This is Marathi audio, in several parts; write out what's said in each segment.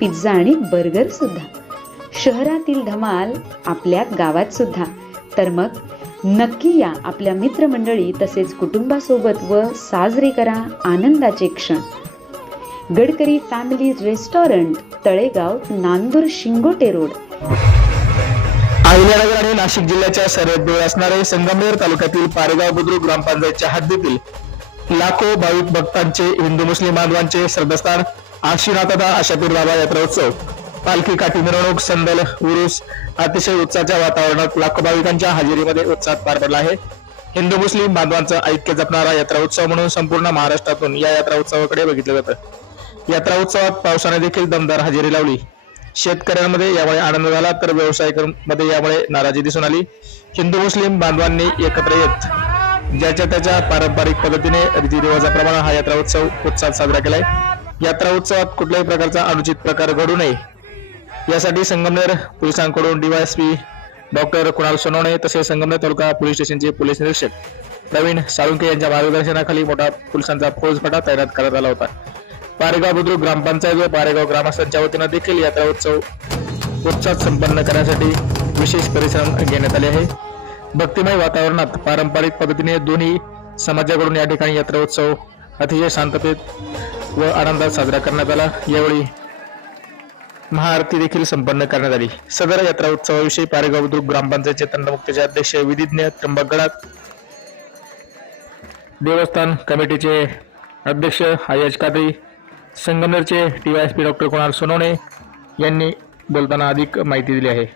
पिझ्झा आणि बर्गर सुद्धा. शहरातील धमाल आपल्या गावात सुद्धा. तर मग नक्की या आपल्या मित्रमंडळी तसेच कुटुंबासोबत व साजरे करा आनंदाचे क्षण. Gadkari family restaurant Talegaon Nandur Shingote road. Ahilyanagar आणि नाशिक जिल्ह्याच्या सरहद्दीवर असणारे संगमनेर तालुक्यातील पारेगाव बुद्रुक ग्रामपंचायतच्या हद्दीतील लाखो भाविक भक्तांचे हिंदू मुस्लिम बांधवांचे श्रद्धास्थान आशिनाथदा आशापूर बाबा यात्रा उत्सव. पालखी काठी मिरवणूक संदल उरुस अतिशय उत्साहाच्या वातावरणात लाखो भाविकांच्या हजेरीमध्ये उत्साहात पार पडला आहे. हिंदू मुस्लिम बांधवांचं ऐक्य जपणारा यात्रा उत्सव म्हणून संपूर्ण महाराष्ट्रातून या यात्रा उत्सवाकडे बघितलं जातं. यात्रा उत्सवात पावसाने देखील दमदार हजेरी लावली. शेतकऱ्यांमध्ये यामुळे आनंद झाला तर व्यावसायिकांमध्ये यामुळे नाराजी दिसून आली. हिंदू मुस्लिम बांधवांनी एकत्र येत ज्याच्या त्याच्या पारंपरिक पद्धतीने रीतिरिवाजाप्रमाणे हा यात्रा उत्सव उत्साहात साजरा केलाय. यात्रा उत्सवात कुठल्याही प्रकारचा अनुचित प्रकार घडू नये. यासाठी संगमनेर पोलिसांकडून डीवायएसपी डॉक्टर कुणाल सोनवणे तसेच संगमनेर तालुका पोलीस स्टेशनचे पोलीस निरीक्षक प्रवीण साळुंके यांच्या मार्गदर्शनाखाली मोठा पोलिसांचा फौजफाटा तैनात करण्यात आला होता. पारेगाव बुद्रुक ग्रामपंचायत व पारेगाव ग्रामस्थांच्या वतीनं देखील यात्रा उत्सव उत्साहात संपन्न करण्यासाठी विशेष परिश्रम घेण्यात आले आहे. भक्तिमय वातावरणात पारंपरिक पद्धतीने दोन्ही समाजाकडून या ठिकाणी यात्रा उत्सव अतिशय शांततेत व आनंदात साजरा करण्यात आला. यावेळी महाआरती देखील संपन्न करण्यात आली. सदर यात्रा उत्सवाविषयी पारेगाव बुद्रुक ग्रामपंचायतचे तंडमुक्तीचे अध्यक्ष विधिज्ञ त्र्यंबक गडात देवस्थान कमिटीचे अध्यक्ष आयज कादरी संगमनेरचे पी डॉक्टर कुणाल सोनवणे यांनी बोलताना अधिक माहिती दिली आहे.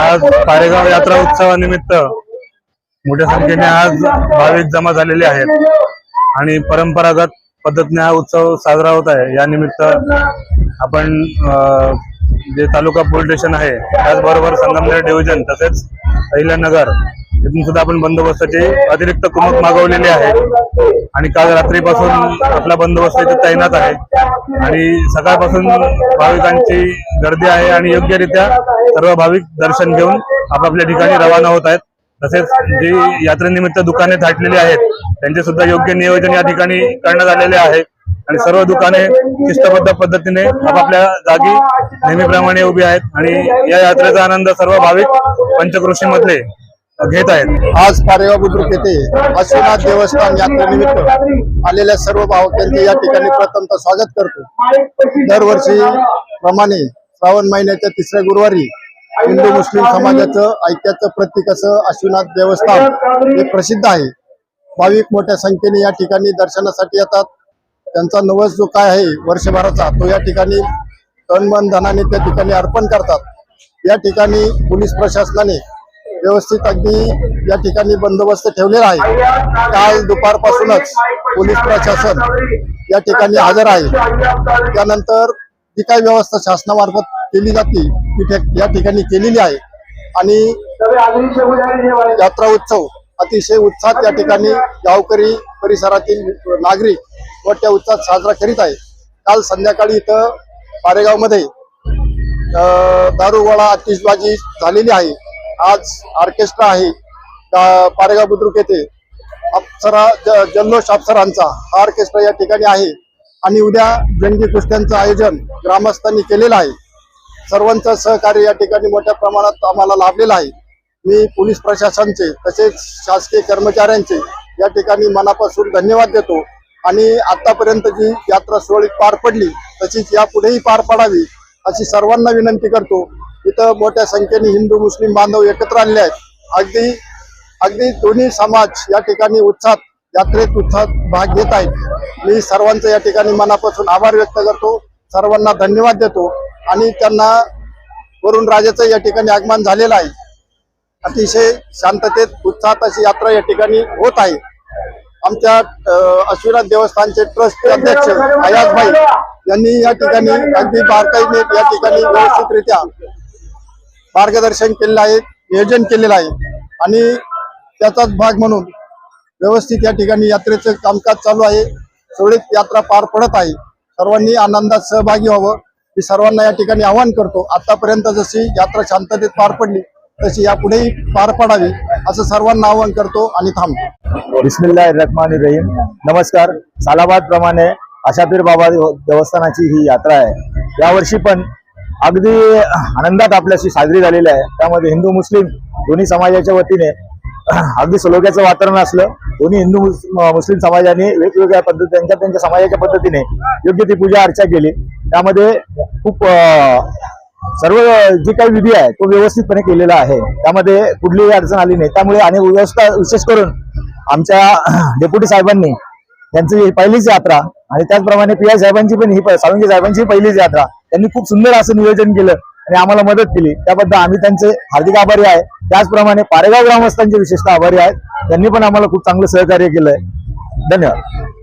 आज पारेगाव यात्रा उत्सवानिमित्त मोठ्या संख्येने आज भाविक जमा झालेले आहेत. आणि परंपरागत पद्धतीने हा उत्सव साजरा होत आहे. या निमित्त आपण जे तालुका पोलीस स्टेशन आहे त्याचबरोबर संगमनेर डिव्हिजन तसेच अहिल्यानगर इथून सुद्धा आपण बंदोबस्ताचे अतिरिक्त कुमक मागवलेले आहे आणि काल रात्रीपासून आपला बंदोबस्त इथे तैनात आहे. आणि सकाळपासून भाविकांची गर्दी आहे आणि योग्यरित्या सर्व भाविक दर्शन घेऊन आपापल्या ठिकाणी रवाना होत आहेत. तसेच जी यात्रेनिमित्त दुकाने थाटलेली आहेत त्यांचे सुद्धा योग्य नियोजन या ठिकाणी करण्यात आलेले आहे. आणि सर्व दुकाने शिस्तबद्ध पद्धतीने आपापल्या जागी नेहमीप्रमाणे उभी आहेत. आणि या यात्रेचा आनंद सर्व भाविक पंचकृषीमधले घेत आहेत. आज पारेवा बुद्रुक येथे अश्वनाथ देवस्थान यात्रेनिमित्त आलेल्या सर्व भावकांचे या ठिकाणी प्रथमतः स्वागत करतो. दरवर्षी प्रमाणे श्रावण महिन्याच्या तिसऱ्या गुरुवारी हिंदू मुस्लिम समाजाचं ऐक्याचं प्रतीक असं अश्वनाथ देवस्थान हे प्रसिद्ध आहे. भाविक मोठ्या संख्येने या ठिकाणी दर्शनासाठी येतात. त्यांचा नवस जो काय आहे वर्षभराचा तो या ठिकाणी तन मन धनाने त्या ठिकाणी अर्पण करतात. या ठिकाणी पोलीस प्रशासनाने व्यवस्थित अगदी या ठिकाणी बंदोबस्त ठेवलेला आहे. काल दुपारपासूनच पोलीस प्रशासन या ठिकाणी हजर आहे. त्यानंतर जी काही व्यवस्था शासनामार्फत केली जाते ती या ठिकाणी केलेली आहे. आणि यात्रा उत्सव अतिशय उत्साहात या ठिकाणी गावकरी परिसरातील नागरिक मोठ्या उत्साहात साजरा करीत आहे काल संध्याकाळी इथं पारेगावमध्ये दारुगोळा आतिषबाजी झालेली आहे. आज ऑर्केस्ट्रा आहे पारेगाव बुद्रुक येथे अप्सरा ज- जल्लोष अप्सरांचा हा ऑर्केस्ट्रा या ठिकाणी आहे. आणि उद्या जंगी कुस्त्यांचं आयोजन ग्रामस्थांनी केलेलं आहे. सर्वांचं सहकार्य या ठिकाणी मोठ्या प्रमाणात आम्हाला लाभलेलं आहे. मी पोलीस प्रशासनचे तसेच शासकीय कर्मचाऱ्यांचे या ठिकाणी मनापासून धन्यवाद देतो. आणि आतापर्यंत जी यात्रा सुरळीत पार पडली तशीच यापुढेही पार पडावी अशी सर्वांना विनंती करतो. इथं मोठ्या संख्येने हिंदू मुस्लिम बांधव एकत्र आणले आहेत. अगदी अगदी दोन्ही समाज या ठिकाणी उत्साहात यात्रेत उत्साहात भाग घेत आहेत. मी सर्वांचं या ठिकाणी मनापासून आभार व्यक्त करतो. सर्वांना धन्यवाद देतो. आणि त्यांना वरुण राजाचं या ठिकाणी आगमन झालेलं आहे. अतिशय शांततेत उत्साहात अशी यात्रा या ठिकाणी होत आहे. आमच्या अश्विनाथ देवस्थानचे ट्रस्टचे अध्यक्ष अयाजभाई यांनी या ठिकाणी अगदी बारकाईने या ठिकाणी व्यवस्थितरित्या मार्गदर्शन केलेलं आहे नियोजन केलेलं आहे. आणि त्याचाच भाग म्हणून व्यवस्थित या ठिकाणी यात्रेचं कामकाज चालू आहे. सुरळीत यात्रा पार पडत आहे. सर्वांनी आनंदात सहभागी व्हावं. मी सर्वांना या ठिकाणी आवाहन करतो आतापर्यंत जशी यात्रा शांततेत पार पडली तशी यापुढेही पार पडावी असं सर्वांना आवाहन करतो आणि थांबतो. बिस्मिल्ला रहमान रहीम नमस्कार. सालाबाद प्रमाणे आशापीर बाबा देव- देवस्थानाची ही यात्रा आहे. यावर्षी पण अगदी आनंदात आपल्याशी साजरी झालेली आहे. त्यामध्ये हिंदू मुस्लिम दोन्ही समाजाच्या वतीने अगदी सलोख्याचं वातावरण असलं दोन्ही हिंदू मुस्लिम समाजाने वेगवेगळ्या पद्धती त्यांच्या त्यांच्या समाजाच्या पद्धतीने योग्य ती पूजा अर्चा केली. त्यामध्ये खूप सर्व जी काही विधी आहे तो व्यवस्थितपणे केलेला आहे. त्यामध्ये कुठलीही अडचण आली नाही. त्यामुळे आणि व्यवस्था विशेष करून आमच्या डेप्युटी साहेबांनी त्यांची पहिलीच यात्रा आणि त्याचप्रमाणे पी आय साहेबांची पण ही सावंगी साहेबांची पहिलीच यात्रा त्यांनी खूप सुंदर असं नियोजन केलं आणि आम्हाला मदत केली. त्याबद्दल आम्ही त्यांचे हार्दिक आभारी आहे. त्याचप्रमाणे पारेगाव ग्रामस्थांचे विशेषतः आभारी आहेत. त्यांनी पण आम्हाला खूप चांगलं सहकार्य केलंय. धन्यवाद.